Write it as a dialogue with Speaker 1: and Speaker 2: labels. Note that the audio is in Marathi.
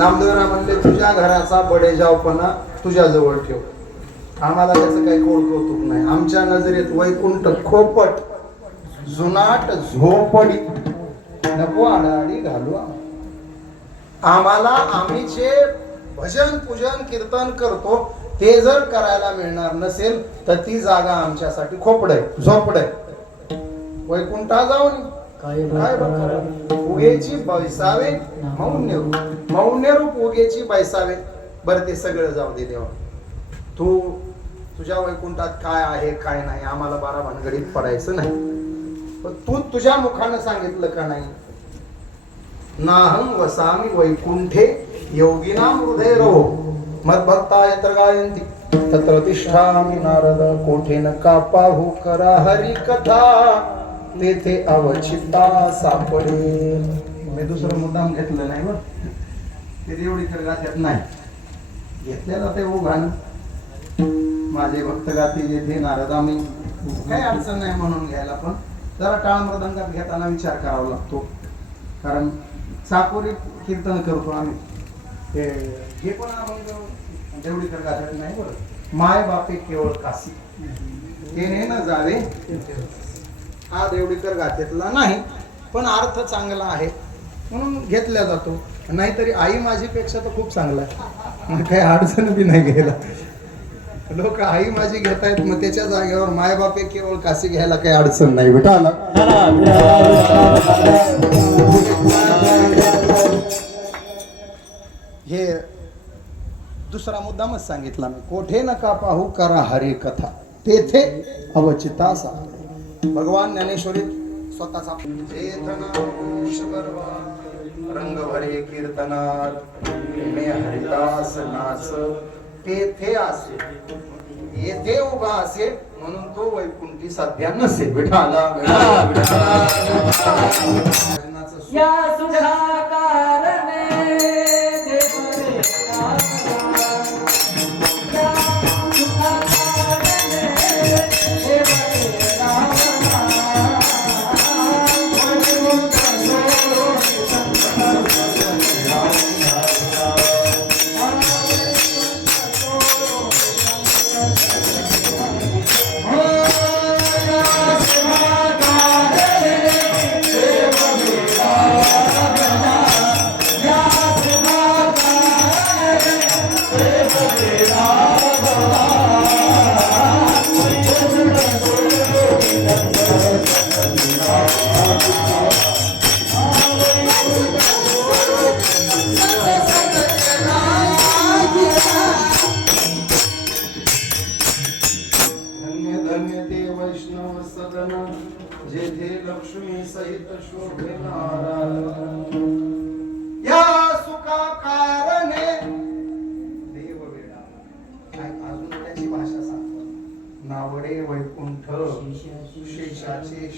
Speaker 1: नामदेवरा म्हणले तुझ्या घराचा बडेजावपणा तुझ्या जवळ ठेव. आम्हाला त्याचं काही गोड कौतुक नाही. आमच्या नजरेत वैकुंठ खोपट जुनाट झोपडी. नको आडाआडी घालू आम्हाला आम्ही जे भजन पूजन कीर्तन करतो. ते जर करायला मिळणार नसेल तर ती जागा आमच्यासाठी खोपड आहे झोपड आहे. वैकुंठा जाऊन
Speaker 2: काय
Speaker 1: बघा? उगेची बैसावे मौन्य रूप. मौन्य रूप उगेची बैसावे. बरं ते सगळं जाऊ दे देवा. तू तुझ्या वैकुंठात काय आहे काय नाही आम्हाला बारा भानगडीत पडायचं नाही. पण तू तुझ्या मुखानं सांगितलं का नाही? नाहं वसामी वैकुंठे योगिनाम हृदय रहो. मदभक्ता यत्र गायन्ति तत्र तिष्ठामि नारद कोठेन का पाहू करा हरी कथा तेथे अवचिता सापडे. मी दुसरं मुद्दाम घेतलं नाही बरं. ते एवढी तर गात्यात नाही. घेतल्या जाते उघान माझे भक्त गाते येथे नारद आम्ही. काही अडचण नाही म्हणून घ्यायला पण. जरा टाळ मृदंगात घेताना विचार करावा लागतो. कारण चाकोरी कीर्तन करतो आम्ही. ते हे पण आपण जेवढी तर गाठत नाही बरं. माय बापे केवळ काशी. ते न जावे. हा देवडीकर गाथेतला नाही पण अर्थ चांगला आहे. म्हणून घेतला जातो. नाहीतरी आई माझीपेक्षा तर खूप चांगला आहे. मग काही अडचण बी नाही घ्यायला. लोक आई माझी घेतायत मग त्याच्या जागेवर माय बापे केवळ काशी घ्यायला काही अडचण नाही. बेटा आला हे दुसरा मुद्दामच सांगितला मी. कोठे नका पाहू करा हरी कथा. तेथे अवचिता सा भगवान ज्ञानेश्वरी स्वतःचा. रंग भरे कीर्तनात मे हरिदास नाच तेथे असे येथे उभा असे म्हणून तो वैकुंठी सध्या नसे विठाला भजनाचं सूत्र गम्यते वैष्णव सदन। जेथे लक्ष्मी सहित शोभे नारायण या सुखा कारणे देव वेळा काय अजून त्याची भाषा सांगतो? नावडे वैकुंठ। शेषाचे